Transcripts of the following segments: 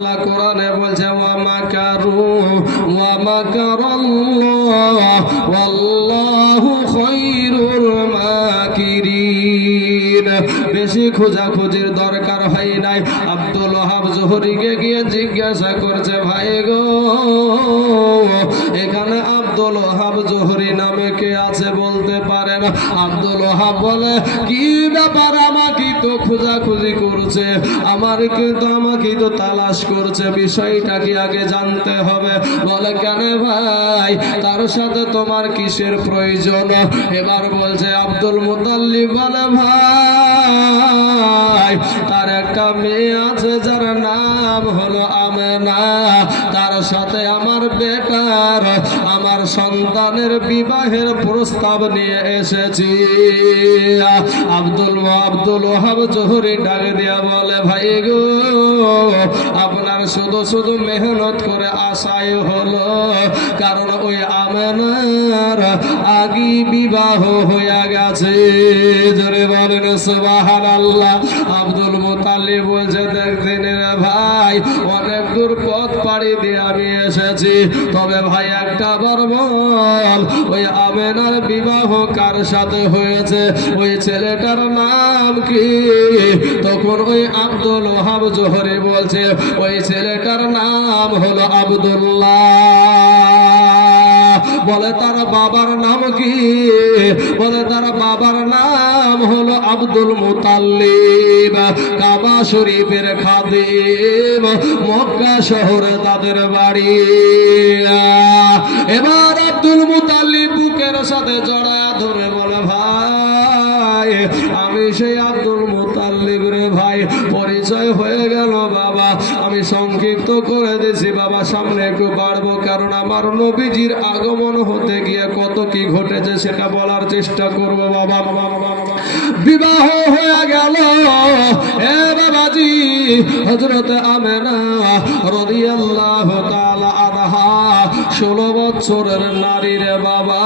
কোরআনে বলছে ওয়া মাকারু ওয়া মাকারাল্লাহ ওয়াল্লাহু খায়রুল মাকিরিন। বেশি খোঁজাখুঁজির দরকার হয় নাই। আব্দুল ওয়াহাব জোহরীকে গিয়ে জিজ্ঞাসা করছে, ভাই গো, এখানে আব্দুল ওয়াহাব জোহরী নামে কে আছে বলতে পারেন? আব্দুল ওয়াহাব বলে, কি ব্যাপার, আমাকে তো খোঁজাখুঁজি করছে, আমাকে তো তালাশ করছে, বিষয়টা কি আগে জানতে হবে। বলে, কেন ভাই, তার সাথে তোমার কিসের প্রয়োজন? এবার বলছে আব্দুল মুতাল্লিব, বলে, ভাই, তার একটা মেয়ে আছে যার নাম হলো আমেনা, তার সাথে আমার বেটার, আমার সন্তানের বিবাহের প্রস্তাব নিয়ে এসেছি। আব্দুল ওয়াহাব জোহরী ডাক দিয়া বলে, ভাই গো, আপনার শুধু মেহনত করে আশাই হলো, কারণ ওই আমেনার আগেই বিবাহ হয়ে গেছে। জোরে বলেন সুবহানাল্লাহ। আব্দুল মুতাল্লিব বলছে, দেখছেন রে ভাই, অনেক দূর পথ পাড়ি দিয়ে আমি এসেছি, তবে ভাই একটা বার বল, ওই আমেনার বিবাহ কার সাথে হয়েছে? ওই ছেলেটার নাম কি? তখন ওই আব্দুল ওয়াহাব জোহরী বলছে, ওই ছেলেটার নাম হলো আব্দুল্লাহ। বলে, তার বাবার নাম কি? বলে, তার বাবার নাম হলো আব্দুল মুতাল্লিব, কাবা শরীফের খাদিম, মক্কা শহরে তাদের বাড়ি। এবার আব্দুল মুতাল্লিব বুকের সাথে জড়ায়া ধরে বলে, ভাই, আমি সেই আব্দুল মুতাল্লিব রে ভাই, পরিচয় হয়ে গেল বাবা। আমি সংক্ষিপ্ত করে দিছি বাবা, সামনে একটু বাড়বো, কারণ আমার নবীজির আগমন হতে গিয়ে কত কি ঘটেছে সেটা বলার চেষ্টা করবো বাবা। বিবাহ হয়ে গেল। এ বাবাজি, হযরত আমেনা রাদিয়াল্লাহু তাআলা আনহা 16 বছরের নারী রে বাবা।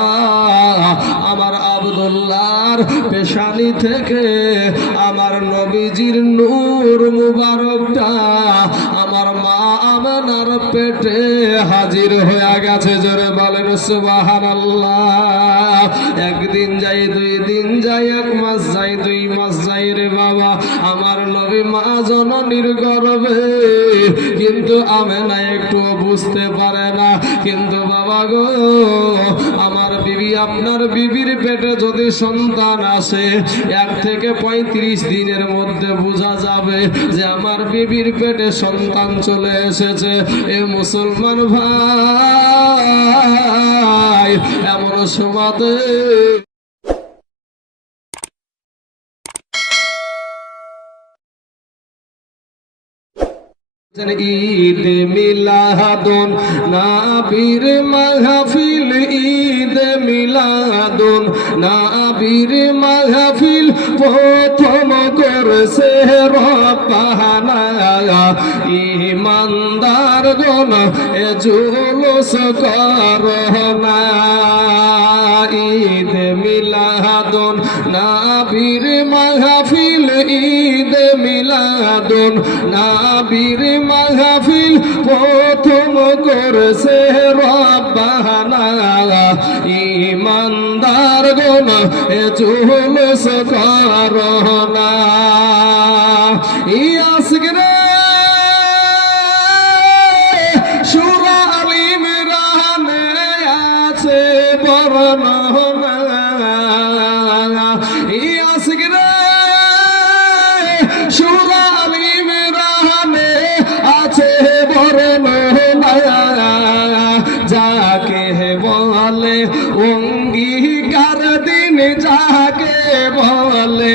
আমার আব্দুল্লাহর পেশানি থেকে আমার নবীজির নূর মুবারকটা আমার মা আমেনার পেটে হাজির হয়ে গেছে। জোরে বলেন সুবহানাল্লাহ। একদিন যাই, 2 দিন যাই, 1 মাস যাই, 2 মাস যাই রে বাবা, আমার নবী মা জননীর গর্ভে, কিন্তু আমেনা একটু বুঝতে পারে না। কিন্তু বাবা গো, আমার বিবি, আপনার বিবির পেটে যদি সন্তান আসে, 1 থেকে 35 দিনের মধ্যে বোঝা যাবে যে আমার বিবির পেটে সন্তান চলে এসেছে। এ মুসলমান ভাই, এমন সময়তে ঈদ মিলাদুন নবীর মাহফিল, ঈদ মিলাদুন নবীর মাহফিল প্রথম করছে রব্বানা। ঈমানদার গণ এ জুলুস করনা। ঈদ মিলাদুন নবীর মাহফিল, ঈদ মিলাদুন নবীর মাহফিল প্রথম করছে রব্বানা। ঈমানদার গণ এ জুলুস করনা। ইয়াসিক রে সূরা আল ইমরানে আছে বর্ণনা। ইয়াসিক রে সূরা আল ইমরানে আছে বর্ণনা। যাকে বলে অঙ্গীকার দিন, যাকে বলে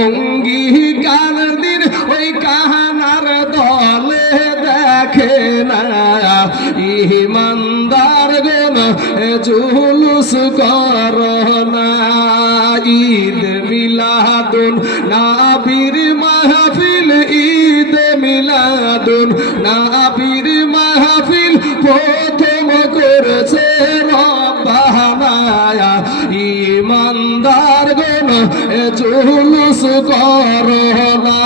অঙ্গীকার দিন, ওই কাহানার দলে দেখে না। ঈমানদার গণ জুলুস করনা। ঈদ মিলাদুন নবীর মাহফিল, ঈদ মিলাদুন নবীর মাহফিল প্রথম করেছে রব্বানা। ঈমানদার গণ জুলুস করনা।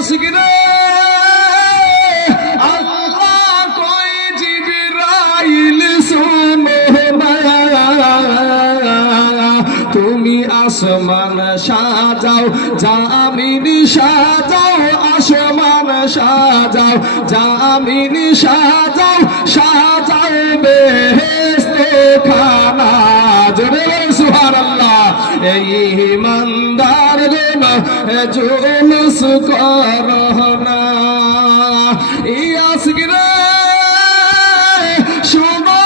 আশিক রে আল্লাহ কই জিবরাইল শুনো না তুমি আসমান সাজাও জামিন সাজাও আসমান সাজাও জামিন সাজাও সাজাও বেহেশত খানা জোরে সুবহানাল্লাহ এই ইমানদার গুণ জুলুস করো না আশিক রে শুনো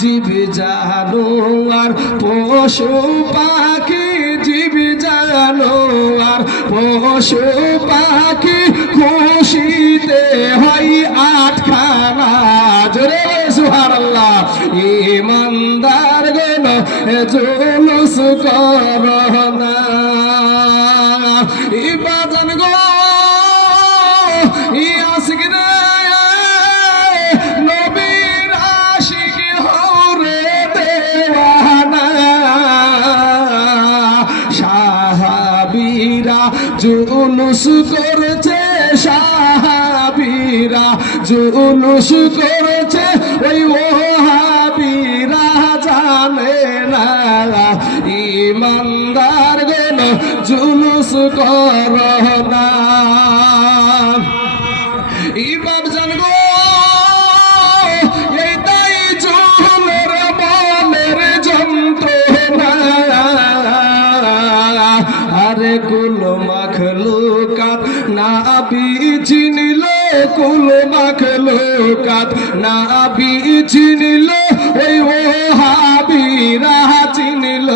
জীব জানোয়ার পশু পাখি জীব জানোয়ার পশু পাখি খুশিতে হয় আটখানা জোরে সুবহানাল্লাহ ইমানদার গুণ জুলুস করো না ইবাদান গো আশিক রে জুলুস করেছে সাহাবীরা জুলুস করেছে ওই ওহাবীরা জানে না ইমানদার গুণ জুলুস করো না ইমাম জান গো এইটাই জুলের মনের যন্ত্রণা আরে কুল মাখলুকাত নাবি চিনিল কুল মাখলুকাত নাবি চিনিল এই ওহাবীরা চিনিল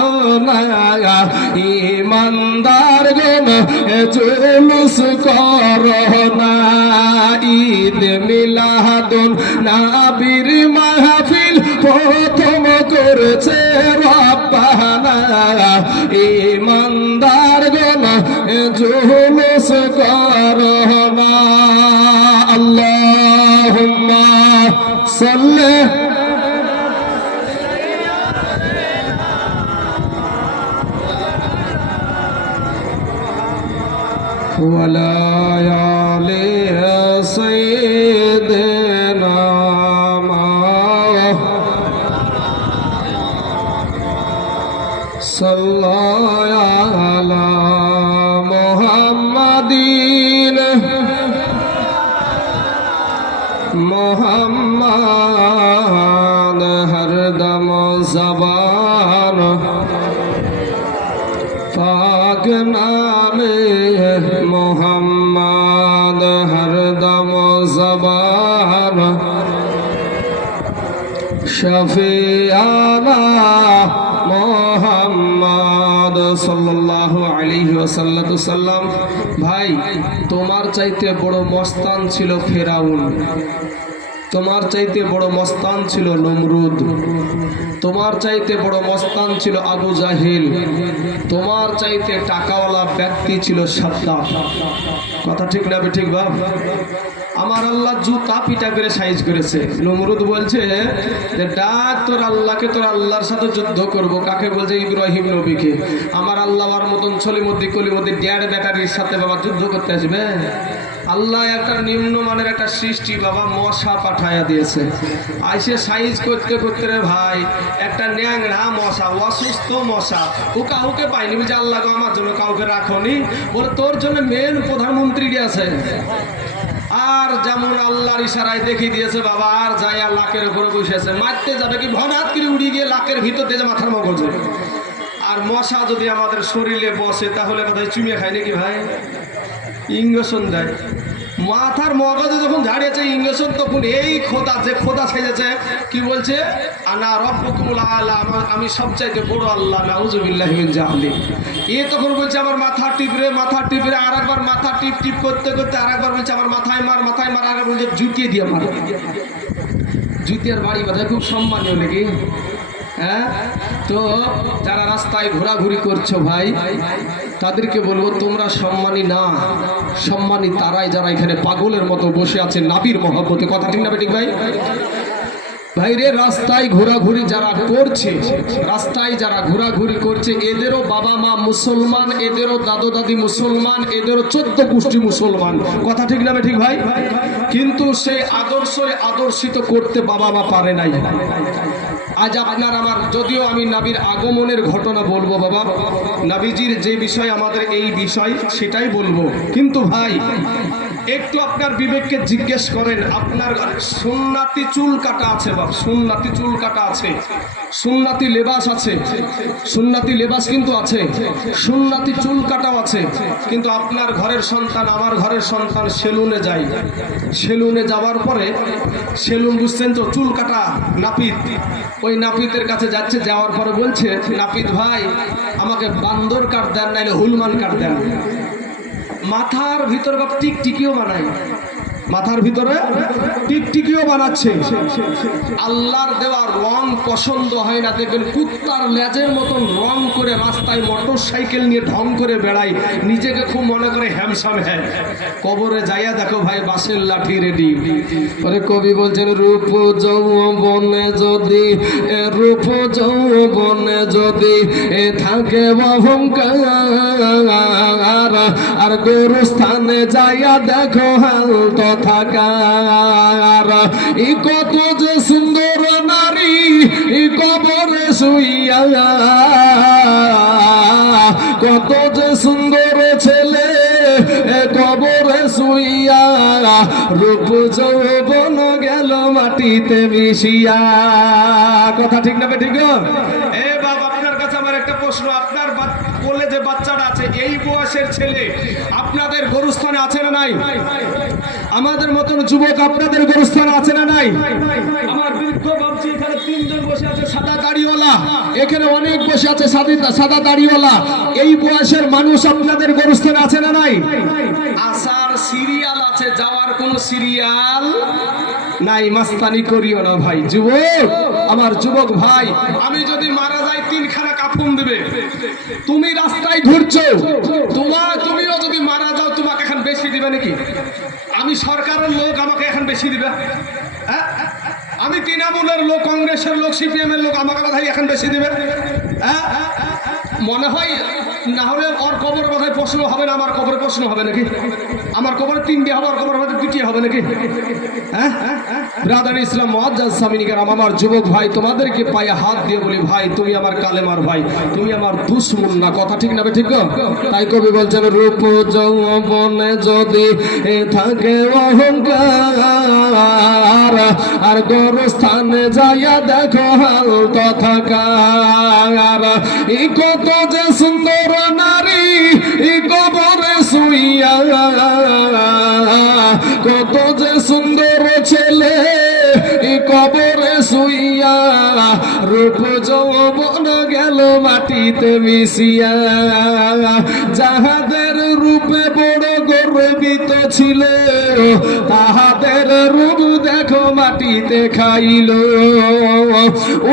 না ইমানদার গুণ জুলুস করো না ঈদ মিলাদুন নবীর মাহফিল প্রথম করেছে রব্বানা ইমানদার গুণ জুলুস করো না আল্লাহুম্মা সাল্লি ওয়ালা আলি সাইয়্যিদিনা সাল্লাল্লাহু আলা মুহাম্মাদিন মুহাম্মাদ হরদম জবান পাক নামে মুহাম্মাদ হরদম জবান শফিআনা মুহাম্মদ সাল্লাল্লাহু আলাইহি ওয়াসাল্লাম ভাই তোমার চাইতে বড় মস্তান ছিল ফেরাউন তোমার চাইতে বড় মস্তান ছিল নমরুদ তোমার চাইতে বড় মস্তান ছিল আবু জাহিল তোমার চাইতে টাকাওয়ালা ব্যক্তি ছিল সাদ্দাত কথা ঠিক না ঠিক বাপ আমার আল্লাহ জুতা পিটা করে সাইজ করেছে নমরুদ বলছে যে ডাক তোর আল্লাহকে তোর আল্লাহর সাথে যুদ্ধ করব কাকে বলছে ইব্রাহিম নবীকে আমার আল্লাহর মতন ছলিমদ্দি কলিমদ্দি ড্যাড ব্যাটারির সাথে বাবা যুদ্ধ করতে আসবে আল্লাহ একটা নিম্নমানের একটা সৃষ্টি বাবা মশা পাঠায়া দিয়েছে আইসে সাইজ করতে করতে রে ভাই একটা ন্যাংরা মশা অসুস্থ মশা ও কাউকে পাইনি বলছে আল্লাহ আমার জন্য কাউকে রাখনি বলে তোর জন্য মেন প্রধানমন্ত্রী গেছে আর যেমন আল্লাহর ইশারায় দেখিয়ে দিয়েছে বাবা আর যাইয়া লাকের উপরে বসেছে মারতে যাবে কি ভনাত করে উড়ি গিয়ে লাকের ভিতর দিয়ে মাথার মগজে আর মশা যদি আমাদের শরীরে বসে তাহলে বোধহয় চুমিয়ে খায় নাকি ভাই ইঞ্জেকশন দেয় মাথার মগজে যখন ঝাড়িয়েছে ইঞ্জেকশন তখন এই খোদা যে খোদা ছেড়েছে কি বলছে আনা রব্বুকুমুল আলা আমি সবচাইতে বড় আল্লাহ নাউযুবিল্লাহি মিন জাহলি এ তখন বলছে আমার মাথা টিপরে আরেকবার মাথা টিপ টিপ করতে করতে আরেকবার বলছে আমার মাথায় মার আরেকবার বলছে জুতিয়ে দিয়ে মার জুতিয়ার বাড়ি বাজায় খুব সম্মানীয় নাকি হ্যাঁ তো যারা রাস্তায় ঘোরাঘুরি করছো ভাই তাদেরকে বলবো তোমরা সম্মানী না, সম্মানী তারাই যারা এখানে পাগলের মতো বসে আছে নাবির মহব্বতে। কথা ঠিক না ঠিক ভাই? ভাইরে রাস্তায় ঘোরাঘুরি যারা করছে, রাস্তায় যারা ঘোরাঘুরি করছে, এদেরও বাবা মা মুসলমান, এদেরও দাদু দাদি মুসলমান, এদেরও 14 গোষ্ঠী মুসলমান। কথা ঠিক না ঠিক ভাই? কিন্তু সেই আদর্শে আদর্শিত করতে বাবা মা পারে নাই। আজ আপনার আমার, যদিও আমি নবীর আগমনের ঘটনা বলবো বাবা, নবীজির যে বিষয় আমাদের এই বিষয় সেটাই বলবো, কিন্তু ভাই একটু আপনার বিবেককে জিজ্ঞেস করেন, আপনার সুন্নতি চুল কাটা আছে বাবা, সুন্নতি চুল কাটা আছে, সুন্নতি লেবাস আছে, সুন্নতি লেবাস কিন্তু আছে, সুন্নতি চুল কাটাও আছে, কিন্তু আপনার ঘরের সন্তান, আমার ঘরের সন্তান সেলুনে যায়, সেলুনে যাওয়ার পরে, সেলুন বুঝছেন তো, চুল কাটা নাপিত, ওই নাপিতের কাছে যাচ্ছে, যাওয়ার পরে বলছে নাপিত ভাই আমাকে বান্দর কাট দেন, নাইলে হুলমান কাট দেন। মাথার ভিতরে বাপ টিকটিকিও বানায়, মাথার ভিতরে টিকটিকিও বানাচ্ছে। আল্লাহর দেওয়া রং পছন্দ হয় না, দেখবেন কুত্তার লেজের মতন রং করে রাস্তায় মোটর সাইকেল নিয়ে ঢং করে বেড়ায়, নিজেকে খুব মনে করে হ্যামসাম। হ্যাঁ, কবরে যাইয়া দেখো ভাই বাঁশের লাঠি রেডি। পরে কবি বলছেন রূপ যৌবনে যদি, রূপ যৌবনে যদি থাকে অহংকার, আর গোরস্থানে যাইয়া দেখো হাল থাকার। ই কত যে সুন্দর নারী কবরে শুইয়া, কত যে সুন্দর ছেলে কবরে শুইয়া, রূপ যৌবন গেল মাটিতে মিশিয়া। কথা ঠিক না ঠিক? এ বাবা আপনার কাছে আমার একটা প্রশ্ন, আপনার কোলে যে বাচ্চাটা আছে এই বয়সের ছেলে আপনাদের গরুস্থানে আছে না নাই? আমাদের মতন যুবক আপনাদের গরুস্থানে আছে না নাই? আমার বৃদ্ধ ভাবছি এখানে 3 জন বসে আছে সাদা দাড়িওয়ালা, এখানে অনেক বসে আছে সাদা দাড়িওয়ালা, এই বয়সের মানুষ আপনাদের গরুস্থানে আছে না নাই? আসার সিরিয়াল আছে, যাওয়ার কোন সিরিয়াল নাই। মাস্তানি করিও না ভাই যুবক, আমার যুবক ভাই, আমি যদি মারা যাই 3খানা কাফন দিবে, তুমি রাস্তায় ঘুরছো, তুমিও যদি মারা যাও তোমাকে এখন বেশি দিবে নাকি? আমি সরকারের লোক, আমাকে এখন বেশি দিবে? হ্যাঁ, আমি তৃণমূলের লোক, কংগ্রেসের লোক, সিপিএম এর লোক, আমাকে ভাই এখন বেশি দিবে? হ্যাঁ, মনে হয় না হলে ওর কবর বোধহয় প্রশ্ন হবে না, আমার কবরে প্রশ্ন হবে নাকি? আমার কবরে 3টি হবে, ওর কবর হয়তো 2টি হবে নাকি? হ্যাঁ, ব্রাদার ইসলাম মুআজ্জাজ সামিনিকার আমার যুবক ভাই, তোমাদেরকে পায়ে হাত দিয়ে বলি ভাই তুমি আমার কালেমার ভাই, তুমি আমার দুশমন না। কথা ঠিক না ঠিক? তাই কবি বলছেন রূপ যৌবনে যদি থাকে অহংকার, আর গোরস্থানে যাইয়া দেখো হাল তথাকার। ই কত যে সুন্দর নারী কবরে শুইয়া, কত যে সুন্দর ছেলে কবরে শুইয়া, রূপ যৌবন গেল মাটিতে মিশিয়া। যাহাদের রূপে বড় গর্বিত ছিল, তাহাদের রূপ দেখো মাটিতে খাইল।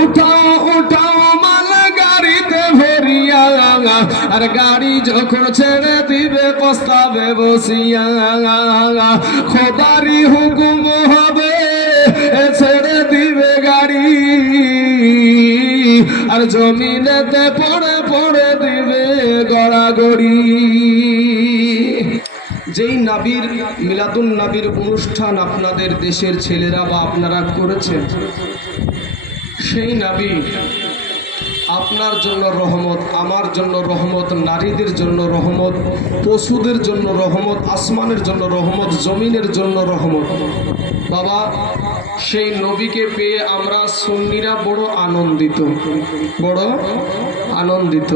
উঠাও উঠাও মাল গাড়িতে ভরিয়া, আর গাড়ি যখন ছেড়ে দিবে পস্তাবে বসিয়া। খোদারি হুকুম হবে ছেড়ে দিবে গাড়ি, আর জমিনেতে পড়ে পড়ে দিবে গড়াগড়ি। যেই নাবির মিলাদুন নাবির অনুষ্ঠান আপনাদের দেশের ছেলেরা বা আপনারা করেছেন, সেই নাবি আপনার জন্য রহমত, আমার জন্য রহমত, নারীদের জন্য রহমত, পশুদের জন্য রহমত, আসমানের জন্য রহমত, জমিনের জন্য রহমত। বাবা সেই নবীকে পেয়ে আমরা সুন্নিরা বড় আনন্দিত, বড় আনন্দিত।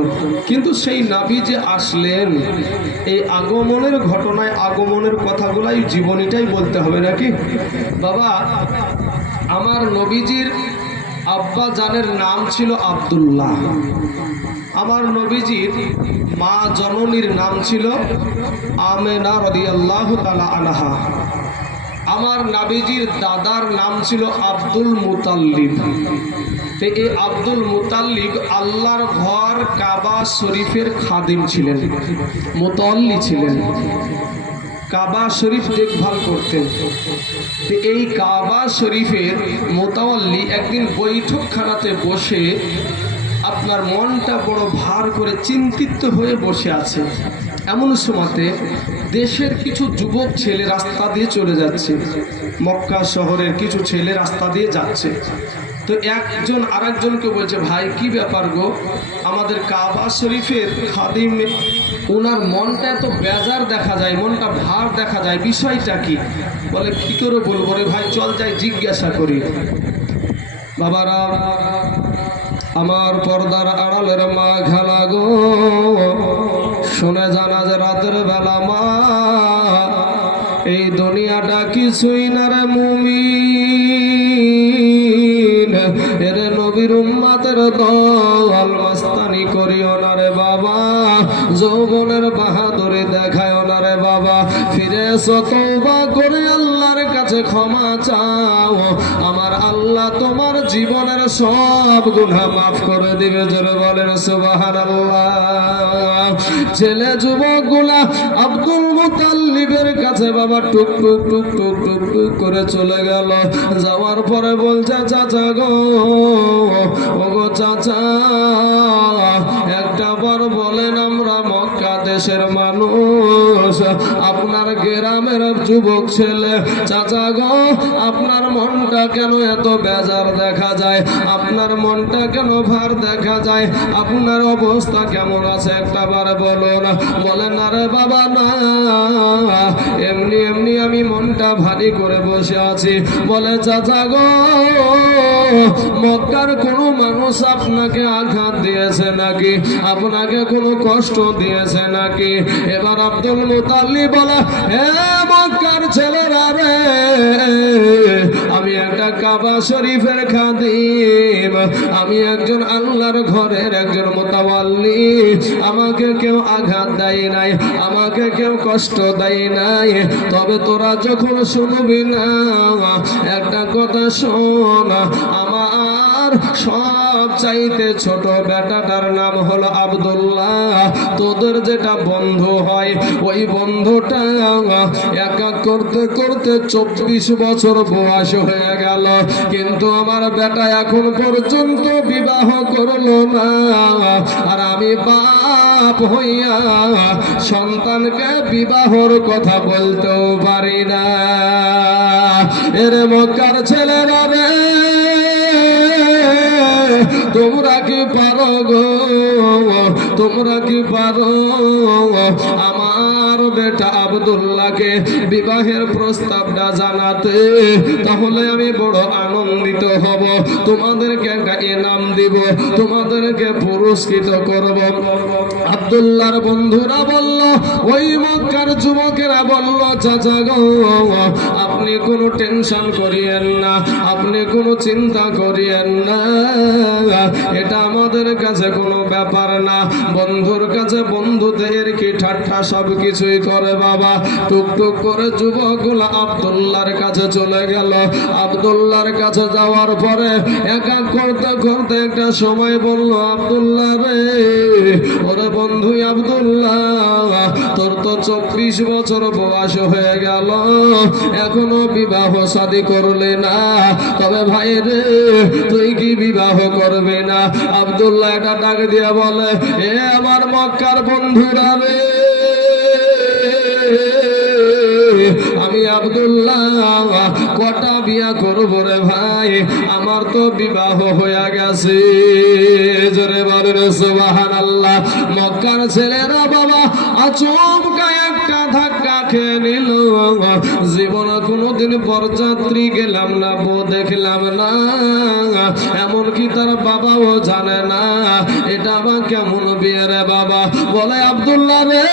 কিন্তু সেই নবী যে আসলেন, এই আগমনের ঘটনায় আগমনের কথাগুলাই জীবনীটাই বলতে হবে নাকি? বাবা আমার নবীজির আব্বা জানের নাম ছিল আব্দুল্লাহ, আমার নবীজির মা জননীর নাম ছিল আমেনা রাদিয়াল্লাহু তাআলা আনহা, আমার নবীজির দাদার নাম ছিল আব্দুল মুতাল্লিব। তো এই আব্দুল মুতাল্লিব আল্লাহর ঘর কাবা শরীফের খাদিম ছিলেন, মুতাল্লি ছিলেন, কাবা শরীফ দেখভাল করতেন। তো এই কাবা শরীফের মুতাওয়াল্লি একদিন বৈঠকখানাতে বসে আপনার মনটা বড় ভার করে চিন্তিত হয়ে বসে আছে। এমন সময়তে দেশের কিছু যুবক ছেলে রাস্তা দিয়ে চলে যাচ্ছে, মক্কা শহরের কিছু ছেলে রাস্তা দিয়ে যাচ্ছে। তো একজন আরেকজনকে বলছে, ভাই কি ব্যাপার গো, আমাদের কাবা শরীফের খাদিম ওনার মনটা এত বেজার দেখা যায়, মনটা ভার দেখা যায়, বিষয়টা কি? বলে কি করে বলবো রে ভাই, চল যাই জিজ্ঞাসা করি। বাবারা আমার পর্দার আড়ালের মা খেলা গো, শুনে জানা যে রাতের বেলা মা, এই দুনিয়াটা কিছুই না রে মুমিন, এরে নবীর উম্মতের দল মাস্তানি করিও না রে বাবা, যৌবনের বাহাদুরি দেখায় না রে বাবা, ফিরে এসো তওবা করে আল্লাহর কাছে ক্ষমা চাও, আমার আল্লাহ তোমার জীবনের সব গুনাহ মাফ করে দিবে। জোরে বলেন সুবহানাল্লাহ। ছেলে যুবকগুলা আব্দুল মুতাল্লিবের কাছে বাবা টুক টুক টুক টুক টুক টুক করে চলে গেল। যাওয়ার পরে বলছে, চাচা গো, ও গো চাচা, একটা বার বলেন, আমরা মক্কা দেশের মানুষ, আপনার গ্রামের যুবক ছেলে, চাচা গো, আপনার মনটা কেন এত বেজার দেখা যায়, আপনার মনটা কেন ভার দেখা যায়, আপনার অবস্থা কেমন আছে একটা বার বলুন। বলেন, আরে বাবা না, এমনি এমনি আমি মনটা ভারী করে বসে আছি। বলে, চাচা গো, মক্কার কোনো মানুষ আপনাকে আঘাত দিয়েছে নাকি, আপনাকে কোনো কষ্ট দিয়েছে নাকি? এবার আব্দুল মুতাল্লিব বলে, হে মক্কার ছেলেরা রে, আমি একটা কাবা শরীফের খাদিম, আমি একজন আল্লাহর ঘরের একজন মুতাওয়াল্লি, আমাকে কেউ আঘাত দেয় নাই, আমাকে কেউ কষ্ট দেয় নাই। তবে তোরা যখন শুনবি না, একটা কথা শোন, আমার সব চাইতে ছোট বেটাটার নাম হলো আব্দুল্লাহ, তোদের যেটা বন্ধু হয় ওই বন্ধুটা এক এক করতে করতে 24 বছর বয়স হয়ে গেল, কিন্তু আমার বেটা এখন পর্যন্ত বিবাহ করলো না, আর আমি বাপ হইয়া সন্তানকে বিবাহর কথা বলতেও পারি না। এর মক্কার ছেলেরা রে, তোমরা কি পারো গো, তোমরা কি পারো আমার বেটা আব্দুল্লাহকে বিবাহের প্রস্তাবটা জানাতে? তাহলে আমি বড় আনন্দিত হব, তোমাদেরকে একটা ইনাম দিব, তোমাদেরকে পুরস্কৃত করব। আব্দুল্লাহর বন্ধুরা বলল, ওই মক্কার যুবকেরা বলল, চাচা গো, আপনি কোনো টেনশন করিয়েন না, আপনি কোনো চিন্তা করিয়েন না, এটা আমাদের কাছে কোনো ব্যাপার না। বন্ধুর কাছে বন্ধুদের কি ঠাট্টা সব কিছুই করে বাবা। টুক টুক করে যুবকগুলো আব্দুল্লাহর কাছে চলে গেল। আব্দুল্লাহর কাছে যাওয়ার পরে এক এক করতে করতে একটা সময় বলল, আব্দুল্লাহ রে, ওরে বন্ধু আব্দুল্লাহ, তোর তো 24 বছর বয়স হয়ে গেল, এখনো বিবাহ শাদী করলে না, তবে ভাই রে, তুই কি বিবাহ করবে না? আব্দুল্লাহ এটা ডাক দিয়ে বলে, এ আমার মক্কার বন্ধুরা রে, আমি আব্দুল্লাহ কটা বিয়া করবো রে ভাই, আমার তো বিবাহ হয়ে গেছে। জোরে বলেন সুবহানাল্লাহ। মক্কার ছেলেরা বাবা আচমকা একটা ধাক্কা খেয়ে নিল। জীবনে কোনোদিন বরযাত্রী গেলাম না, বউ দেখলাম না, এমনকি তার বাবাও জানে না, এটা বা কেমন বিয়ে রে বাবা। বলে, আব্দুল্লাহ রে,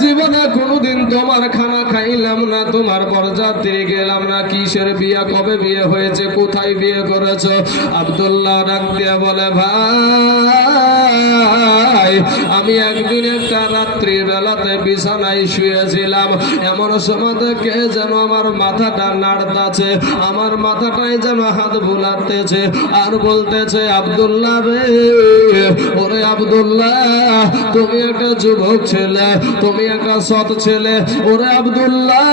জীবনে কোনোদিন তোমার খানা খাইলাম না, তোমার বরযাত্রী গেলাম না, কিসের বিয়ে, কবে বিয়ে হয়েছে, কোথায় বিয়ে করেছো? আব্দুল্লাহ ডাক দিয়ে বলে, ভাই, আমি একদিন একটা রাত্রি বেলাতে বিছানায় শুয়েছিলাম, এমন সময় কে যেন আমার মাথাটা নাড়তাছে, আমার মাথাটাই যেন হাত বুলাতেছে আর বলতেছে, আব্দুল্লাহ রে, ওরে আব্দুল্লাহ, তুমি একটা যুবক ছেলে, তুমি একটা সৎ ছেলে, ওরে আব্দুল্লাহ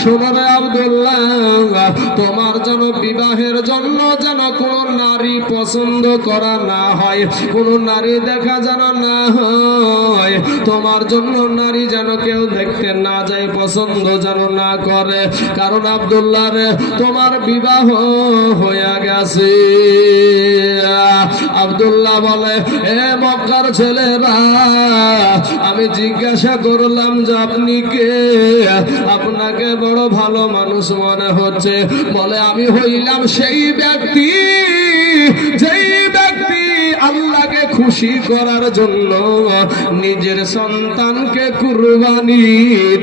শোনো রে আব্দুল্লাহ, তোমার যেন বিবাহের জন্য যেন কোন নারী পছন্দ করা না হয়, কোন নারী দেখা যেন না হয়, তোমার জন্য নারী যেন কেউ দেখতে না যায়, পছন্দ যেন না করে, কারণ আব্দুল্লাহ রে তোমার বিবাহ হয়ে গেছে। আব্দুল্লাহ বলে, এ মক্কার ছেলেরা, আমি জিজ্ঞাসা করলাম যে আপনি কে? আপনাকে বড় ভালো মানুষ মনে হচ্ছে। বলে, আমি হইলাম সেই ব্যক্তি যেই ব্যক্তি আল্লাহকে খুশি করার জন্য নিজের সন্তানকে কুরবানি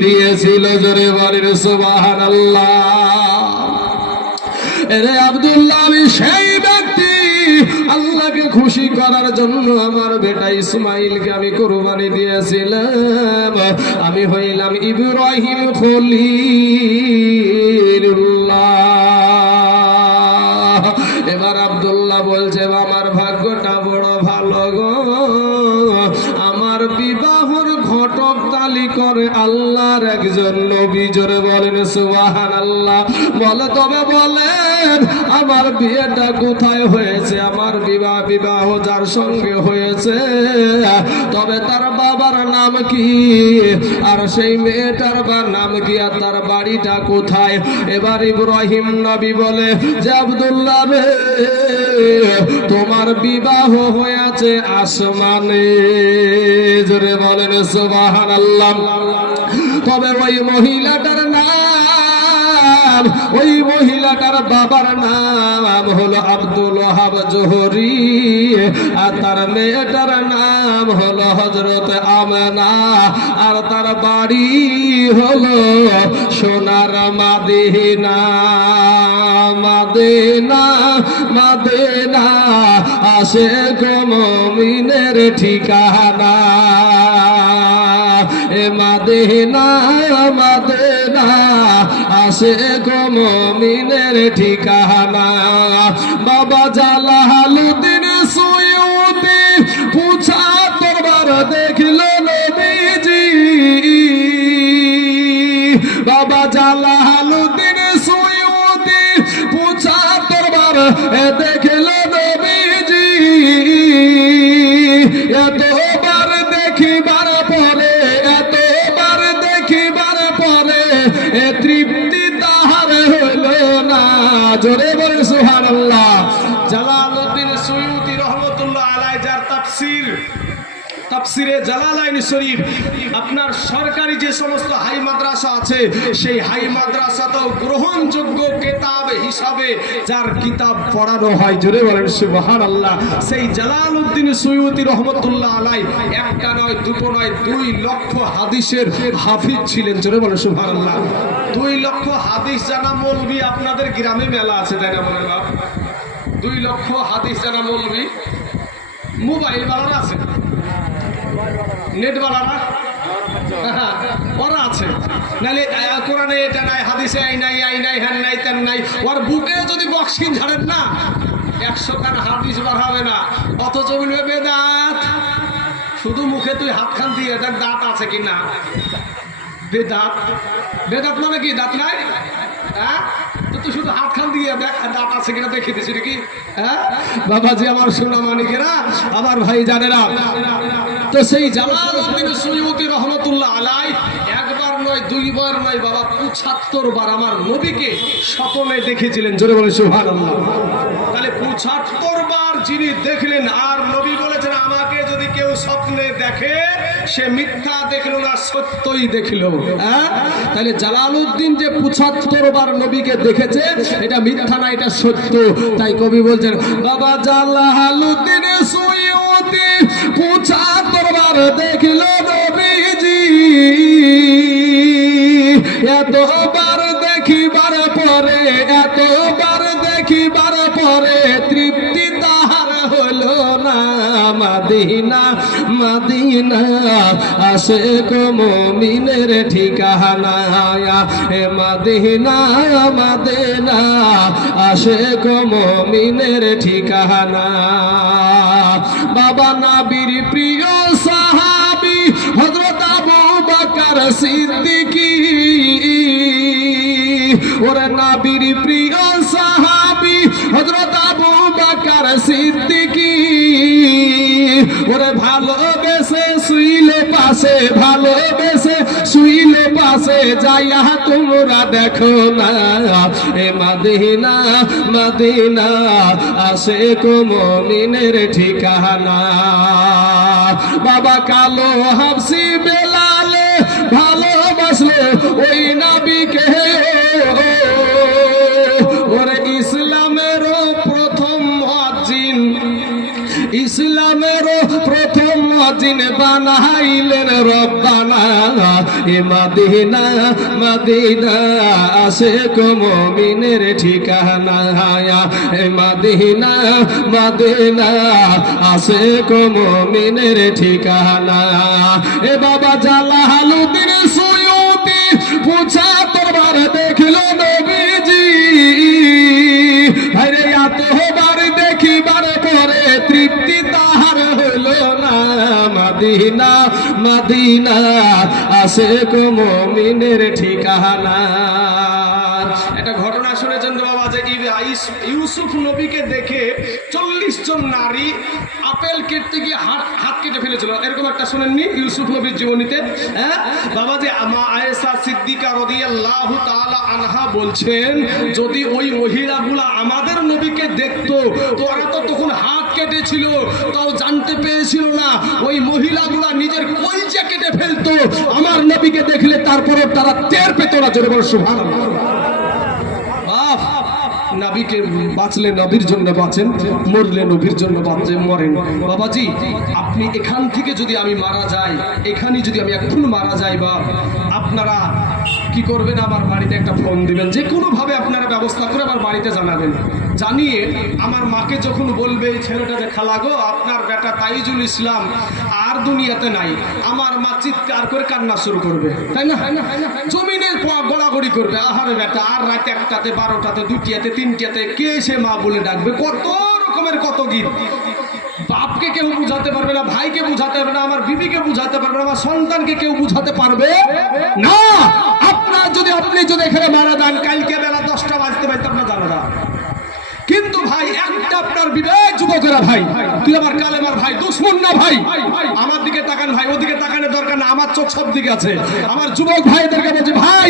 দিয়েছিল। জোরে বলেন সুবহানাল্লাহ। এরে আব্দুল্লাহ, আমি সেই ব্যক্তি আল্লাহকে খুশি করার জন্য আমার বেটা ইসমাইলকে আমি কুরবানি দিয়েছিলাম। আমি হইলাম ইব্রাহিম খলিলুল্লাহ। এবার আব্দুল্লাহ বলছে, আমার ভাগ্যটা বড় ভালো গো, আমার বিবাহর ঘটক তালি করে আল্লাহর একজন নবী। জোরে বলেন সুবহানাল্লাহ। বলে, তবে বলেন আমার বিয়েটা কোথায় হয়েছে? আমার বিবাহ যার সঙ্গে হয়েছে, তবে তার বাবার নাম কি, আর সেই মেয়েটার নাম কি, আর তার বাড়িটা কোথায়? এবার ইব্রাহিম নবী বলে যে, আব্দুল্লাহ রে, তোমার বিবাহ হয়েছে আসমানে। জোরে বলেন সুবহানাল্লাহ। তবে ওই মহিলাটার নাম, ওই মহিলাটার বাবার নাম হলো আব্দুল ওয়াহাব জোহরি, আর তার মেয়েটার নাম হলো হযরত আমেনা, আর তার বাড়ি হলো সোনার মদিনা। মদিনা মদিনা আশিক মুমিনের ঠিকানা, এ মদিনা মদিনা আশিক মুমিনের ঠিকানা। বাবা জালালউদ্দিন সুয়ুতি পুছা তোরবার দেখল নবীজি, বাবা জালালউদ্দিন সুয়ুতি পুছা তোরবার দেখল নবীজি। এতবার দেখিবার পরে, এতবার দেখিবার পরে তৃপ্তি তাহার হলো না। জোরে বলেন সুবহানাল্লাহ। জালালউদ্দিন সুয়ুতি রহমাতুল্লাহ আলাইহি, যার তাফসিরে জালালাইন শরীফ, আপনার সরকারি যে সমস্ত হাই মাদ্রাসা আছে, সেই হাই মাদ্রাসাতেও গ্রহণযোগ্য কিতাব হিসাবে যার কিতাব পড়ানো হয়, জোরে বলেন সুবহানাল্লাহ, সেই জালালউদ্দিন সুয়ুতি রহমাতুল্লাহ আলাইহি একটা নয়, দুটো নয়, 2 লক্ষ হাদিসের হাফিজ ছিলেন। জোরে বলেন সুবহানাল্লাহ। 2 লক্ষ হাদিস জানা মৌলভী আপনাদের গ্রামে মেলা আছে, তাই না বলেন বাপ? 2 লক্ষ হাদিস জানা মৌলভী মোবাইল বালারা আছে, নেট বালারা ওরা আছে, নাহলে কোরআনে এটা নাই, হাদিসে আই নাই, হ্যান নাই, তেন নাই, ওর বুকে যদি বক্সিং ঝাড়েন না 100 খান হাদিস বার হবে না। অথচ বলবে বেদাত, শুধু মুখে তুই হাত খান দিয়ে দেখ দাঁত আছে কিনা। বেদাত, বেদাত মানে কি? দাঁত নাই? হ্যাঁ, তুই শুধু হাত খান দিয়ে দেখ দাঁত আছে কিনা, দেখে দিচ্ছি নাকি? হ্যাঁ বাবাজি, আমার সোনা মানিকেরা, আমার ভাই জানেরা, তো সেই জালালউদ্দিন সুয়ুতি রহমাতুল্লাহ আলাইহি একবার নয়, 2 বার নয় বাবা, 75 বার আমার নবীকে স্বপ্নে দেখেছিলেন। জোরে বলে সুবহানাল্লাহ। তাহলে 75 বার যিনি দেখলেন, আর নবী বলেছেন আমাকে যদি কেউ স্বপ্নে দেখে সে মিথ্যা দেখলো না, সত্যই দেখলো। হ্যাঁ, তাহলে জালালউদ্দিন যে 75 বার নবীকে দেখেছে, এটা মিথ্যা না, এটা সত্য। তাই কবি বলছেন, বাবা জালালউদ্দিন সুয়ুতি 75 বার দেখল নবীজি। এতবার দেখিবার পরে, এতবার দেখিবার পরে তৃপ্তি তাহার হলো না। মাদিনা মাদিনা আশিক মুমিনের ঠিকানা এ মাদিনা মাদিনা আশিক মুমিনের ঠিকানা বাবা নবীর প্রিয় সাহাবী হযরত আবু বকর সিদ্দিকী ওরে নবীর প্রিয় সাহাবী হযরত আবু বকর সিদ্দিকী ওরে ভালোবেসে শুইলে পাশে ভালোবেসে শুইলে পাশে যাইয়া তোমরা দেখো না এ মাদিনা মাদিনা আশিক মুমিনের ঠিকানা বাবা কালো হাফসি বেলালে ভালোবাসলো ওই নবীকে ওরে ইসলামেরও প্রথম মুয়াজ্জিন ইসলামেরও প্রথম মুয়াজ্জিন বানাইলেন রব্বানা এ মাদিনা মাদিনা আশিক মুমিনের ঠিকানা এ মাদিনা মাদিনা আশিক মুমিনের ঠিকানা এ বাবা জালালউদ্দিন সুয়ুতি পুছা তোবার দেখলো নবীজি আরে এতবার দেখিবার পরে তৃপ্তি তাহার হলো না মাদিনা মাদিনা আশিক মুমিনের ঠিকানা একটা ঘটনা শুনেছেন তো বাবা যে ইউসুফ নবীকে দেখে 40 জন নারী আপেল কেটতে গিয়ে হাত কেটে ফেলেছিল এরকম একটা শুনেননি ইউসুফ নবীর জীবনীতে হ্যাঁ বাবা যে মা আয়েশা সিদ্দিকা রাদিয়াল্লাহু তাআলা আনহা বলছেন যদি ওই মহিলাগুলা আমাদের নবীকে দেখতো তো ওরা তো তখন হাত কেটেছিল তাও জানতে পেরেছিল না ওই মহিলাগুলা নিজের কলিজা কেটে ফেলতো আমার নবীকে দেখলে তারপরে তারা টের পেত না জোরে বল সুবহানাল্লাহ নবীকে বাঁচলে নবীর জন্য বাঁচেন মরলে নবীর জন্য মরেন বাবাজি আপনি এখান থেকে যদি আমি মারা যাই এখানে যদি আমি এখন মারা যাই বা আপনারা কি করবেন আমার বাড়িতে একটা ফোন দিবেন যে কোনো ভাবে আপনারা ব্যবস্থা করে আমার বাড়িতে জানাবেন জানিয়ে আমার মাকে যখন বলবে এই ছেলেটা যে খালা গো আপনার বেটা তাইজুল ইসলাম আর দুনিয়াতে নাই আমার মা চিৎকার করে কান্না শুরু করবে তাই না জমিনে গড়াগড়ি করবে আহারে বেটা আর রাত 1টাতে 12টাতে 2টাতে 3টাতে কে সে মা বলে ডাকবে কত রকমের কত গীত বাপকে কেউ বুঝাতে পারবে না ভাইকে বুঝাতে পারবে না আমার বিবিকে বুঝাতে পারবে না আমার সন্তানকে কেউ বুঝাতে পারবে না আপনি যদি এখানে মারা যান কালকে বেলা 10টা বাজতে আপনার জানা না কিন্তু ভাই একটা আপনার বিবেক যুবকেরা ভাই তুই আমার কালেমার ভাই দুশমন না ভাই আমার দিকে তাকান ভাই ওদিকে তাকানোর দরকার না আমার চোখ সব দিকে আছে আমার যুবক ভাইদেরকে বলছি ভাই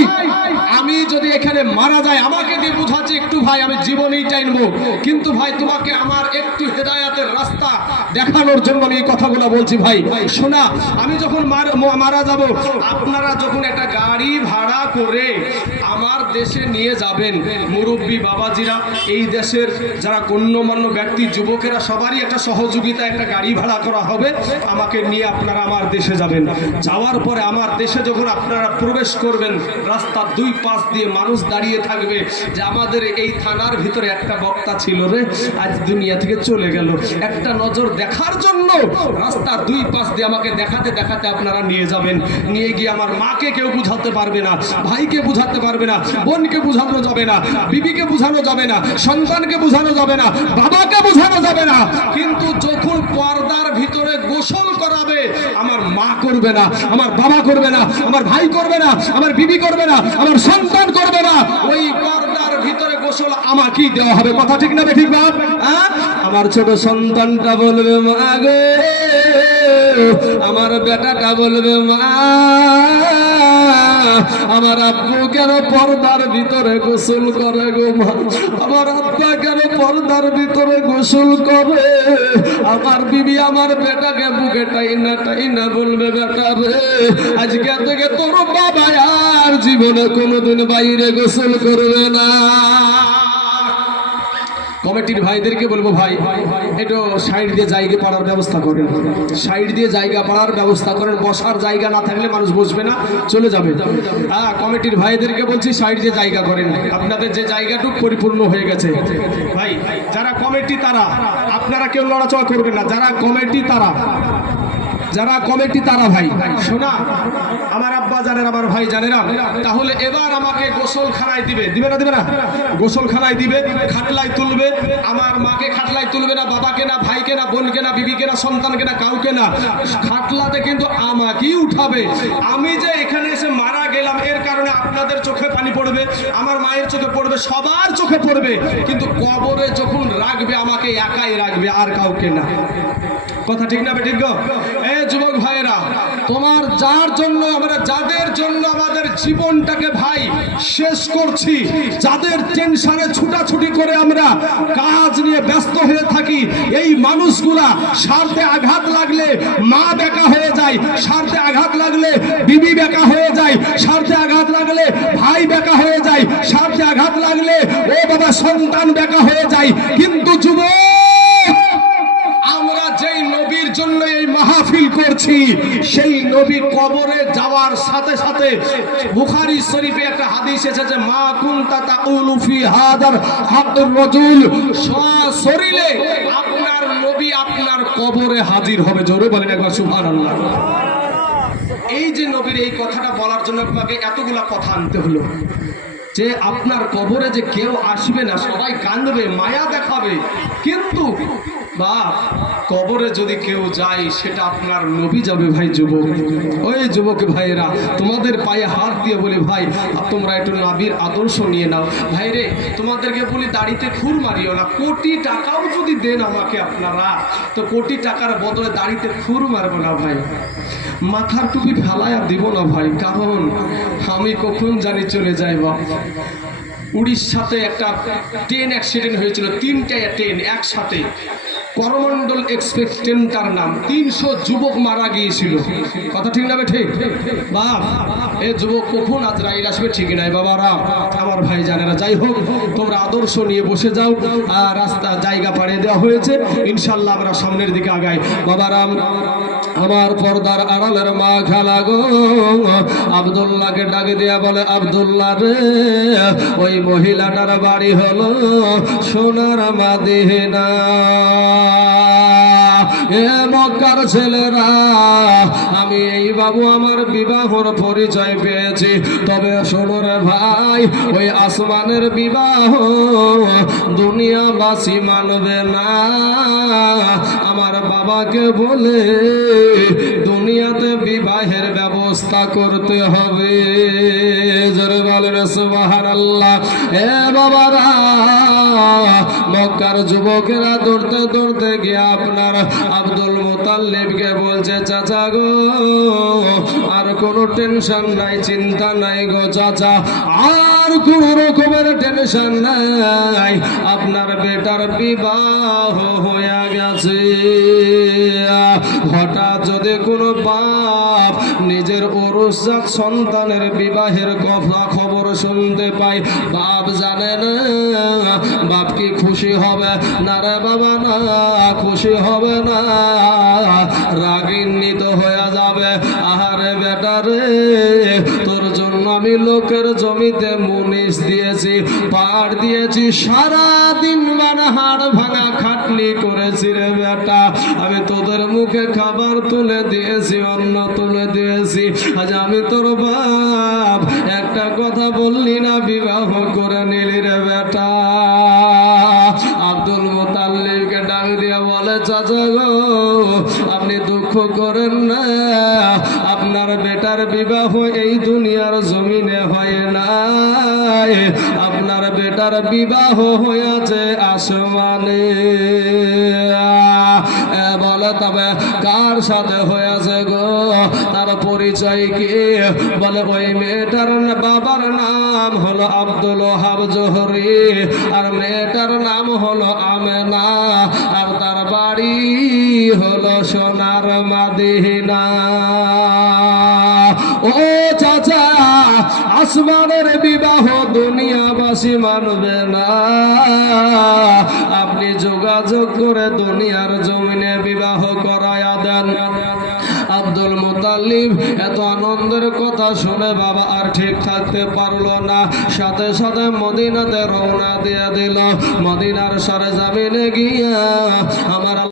আমি যদি এখানে মারা যাই আমাকে দিয়ে বুঝাচ্ছি একটু ভাই আমি জীবনেই টাইনবো কিন্তু ভাই তোমাকে আমার একটু হেদায়েতের রাস্তা দেখানোর জন্য আমি এই কথাগুলো বলছি ভাই শোনা আমি যখন মারা যাব আপনারা যখন একটা গাড়ি ভাড়া করে আমার দেশে নিয়ে যাবেন মুরব্বী বাবাজিরা এই দেশের যারা গণ্যমান্য ব্যক্তি যুবকেরা সবারই একটা সহযোগিতা একটা গাড়ি ভাড়া করা হবে আমাকে নিয়ে আপনারা আমার দেশে যাবেন যাওয়ার পরে আমার দেশে যখন আপনারা প্রবেশ করবেন রাস্তার দুই পাশ দিয়ে মানুষ দাঁড়িয়ে থাকবে যে আমাদের এই থানার ভিতরে একটা বক্তা ছিল রে আজ দুনিয়া থেকে চলে গেল একটা নজর দেখার জন্য রাস্তার দুই পাশ দিয়ে আমাকে দেখাতে দেখাতে আপনারা নিয়ে যাবেন নিয়ে গিয়ে আমার মাকে কেউ বুঝাতে পারবে না ভাইকে বুঝাতে পারবে না বোনকে বুঝানো যাবে না বিবিকে বুঝানো যাবে না সন্তানকে বুঝানো যাবে না বাবাকে বুঝানো যাবে না কিন্তু যখন পর্দার ভিতরে গোসল করাবে আমার মা করবে না আমার বাবা করবে না আমার ভাই করবে না আমার বিবি করবে না আমার সন্তান করবে না ওই পর্দার ভিতরে গোসল আমাকেই দেওয়া হবে কথা ঠিক না ঠিক বাপ আমার ছোট সন্তানটা বলবে মা গো আমার বেটাটা বলবে মা আমার আব্বু কেন পর্দার ভিতরে গোসল করে গো মা আমার আব্বা কেন পর্দার ভিতরে গোসল করে আমার বিবি আমার বেটাকে বুকে টাইনা বলবে বেটা রে আজকে থেকে তোর বাবা আর জীবনে কোনোদিন বাইরে গোসল করবে না কমিটির ভাইদেরকে বলবো, ভাই একটু সাইড দিয়ে জায়গা পাড়ার ব্যবস্থা করেন, সাইড দিয়ে জায়গা পাড়ার ব্যবস্থা করেন। বসার জায়গা না থাকলে মানুষ বসবে না, চলে যাবে। হ্যাঁ, কমিটির ভাইদেরকে বলছি সাইড দিয়ে জায়গা করেন, আপনাদের যে জায়গাটুকু পরিপূর্ণ হয়ে গেছে। ভাই যারা কমিটি তারা, আপনারা কেউ নড়াচড়া করবেন না। যারা কমিটি তারা, যারা কমিটি তারা ভাই শোনা, আমার আব্বা জানেন, আমার ভাই জানেরা, তাহলে এবার আমাকে গোসলখানায় দিবে, দিবে না দিবে না? গোসলখানায় দিবে, খাটলায় তুলবে। আমার মাকে খাটলায় তুলবে না, বাবাকে না, ভাইকে না, বোনকে না, বিবিকে না, সন্তানকে না, কাউকে না। খাটলাতে কিন্তু আমাকেই উঠাবে। আমি যে এখানে এসে মারা গেলাম এর কারণে আপনাদের চোখে পানি পড়বে, আমার মায়ের চোখে পড়বে, সবার চোখে পড়বে, কিন্তু কবরে যখন রাখবে আমাকে একাই রাখবে, আর কাউকে না। কথা ঠিক না ঠিক গো? এই যুবক ভাইয়েরা, তোমার যার জন্য আমরা, যাদের জন্য আমাদের জীবনটাকে ভাই শেষ করছি, যাদের টেনশনে ছুটাছুটি করে আমরা কাজ নিয়ে ব্যস্ত হয়ে থাকি, এই মানুষগুলা স্বার্থে আঘাত লাগলে মা বেকা হয়ে যায়, স্বার্থে আঘাত লাগলে বিবি বেকা হয়ে যায়, স্বার্থে আঘাত লাগলে ভাই বেকা হয়ে যায়, স্বার্থে আঘাত লাগলে ও বাবা সন্তান বেকা হয়ে যায়। কিন্তু যুবক, আমরা যেই নবীর জন্য এই মাহফিল করছি, সেই নবী কবরে যাওয়ার সাথে সাথে বুখারী শরীফে একটা হাদিস এসেছে, মা কুনতা তাকুলু ফি হাদার হাদুর রাজুল, সশরীরে আপনার নবী আপনার কবরে হাজির হবে। জোরে বলেন একবার সুবহানাল্লাহ। এই যে নবীর এই কথাটা বলার জন্য আপনাকে এতগুলা কথা আনতে হলো, যে আপনার কবরে যে কেউ আসবে না, সবাই কাঁদবে, মায়া দেখাবে, কিন্তু বাপ কবরে যদি কেউ যায় সেটা আপনার নবী যাবে। ভাই যুবক, ওই যুবক ভাইয়েরা, তোমাদের পায়ে হাত দিয়ে বলি ভাই তোমরা একটু নবীর আদর্শ নিয়ে নাও। ভাই রে, তোমাদেরকে বলি দাড়িতে খুর মারিও না। কোটি টাকাও যদি দেন আমাকে আপনারা, তো কোটি টাকার বদলে দাড়িতে খুর মারবো না ভাই, মাথার টুপি ফেলায়া দিব না ভাই, কারণ আমি কখন জানি চলে যাই। বাপ উড়িষ্যাতে একটা ট্রেন অ্যাক্সিডেন্ট হয়েছিল, 3টা ট্রেন একসাথে, করমন্ডল এক্সপ্রেস ট্রেনটার নাম, 300 যুবক মারা গিয়েছিল। কথা ঠিক না ঠিক? বাপ এ যুবক কখন আজরাইল আসবে ঠিক নাই বাবারা, আমার ভাই জানেরা। যাই হোক, তোমরা আদর্শ নিয়ে বসে যাও, আর রাস্তা জায়গা পাড়িয়ে দেওয়া হয়েছে, ইনশাল্লাহ আমরা সামনের দিকে আগাই। বাবারাম, আমার পর্দার আড়ালের মা খালা গো, আব্দুল্লাহকে ডাকে দেয়া বলে, আব্দুল্লাহ রে, ওই মহিলাটার বাড়ি হলো সোনার মদিনা। এ মক্কার ছেলেরা, আমি এই বাবু আমার বিবাহর পরিচয় পেয়েছি, তবে শোনো রে ভাই, ওই আসমানের বিবাহ দুনিয়াবাসী মানবে না। আমার বাবাকে বলে দুনিয়াতে বিবাহের ব্যবস্থা করতে হবে। জোরে বলেন সুবহানাল্লাহ। এ বাবারা, মক্কার যুবকেরা দৌড়তে দৌড়তে গিয়ে আপনার আব্দুল মুতাল্লিবকে বলছে, চাচা গো, আর কোনো টেনশন নাই, চিন্তা নাই গো চাচা, আর কোন রকমের টেনশন নাই, আপনার বেটার বিবাহ হয়ে গেছে। হঠাৎ যদি কোনো বাপ নিজের অরুষজাত সন্তানের বিবাহের খবর শুনতে পায়, বাপ জানে না বাপ কি খুশি হবে না রে বাবা? না, খুশি হবে না, রাগান্বিত হয়ে যাবে। আহারে বেটা রে, তোর জন্য আমি লোকের জমিতে মুনিশ দিয়েছি, পাড় দিয়েছি, সারাদিন মানে হাড় ভাঙা খাটনি করেছি রে বেটা, আমি তোদের মুখে খাবার তুলে দিয়েছি, অন্ন তুলে দিয়েছি, আজ আমি তোর বাপ, একটা কথা বললি না, বিবাহ করে নিলি রে বেটা। আব্দুল মুতাল্লিবকে ডাক দিয়া বলে, চাচা গো, আপনি দুঃখ করেন না, আপনার বেটার বিবাহ এই দুনিয়ার জমিনে হয় না, আপনার বেটার বিবাহ হয়েছে আসমানে। বলে, তবে কার সাথে হয়েছে গো? তার পরিচয় কি? বলে, ওই মেয়েটার বাবার নাম হলো আব্দুল ওহাব জোহরি, আর মেয়েটার নাম হলো আমেনা, আর তার বাড়ি হলো সোনার মদিনা। ও চাচা, আসমানের বিবাহ দুনিয়াবাসী মানবে না, আপনি যোগাযোগ করে দুনিয়ার জমিনে বিবাহ করায়া দেন। আব্দুল মুতাল্লিব এত আনন্দের কথা শুনে বাবা আর ঠিক থাকতে পারলো না, সাথে সাথে মদিনাতে রওনা দিয়ে দিল। মদিনার সরজমিনে গিয়া আমার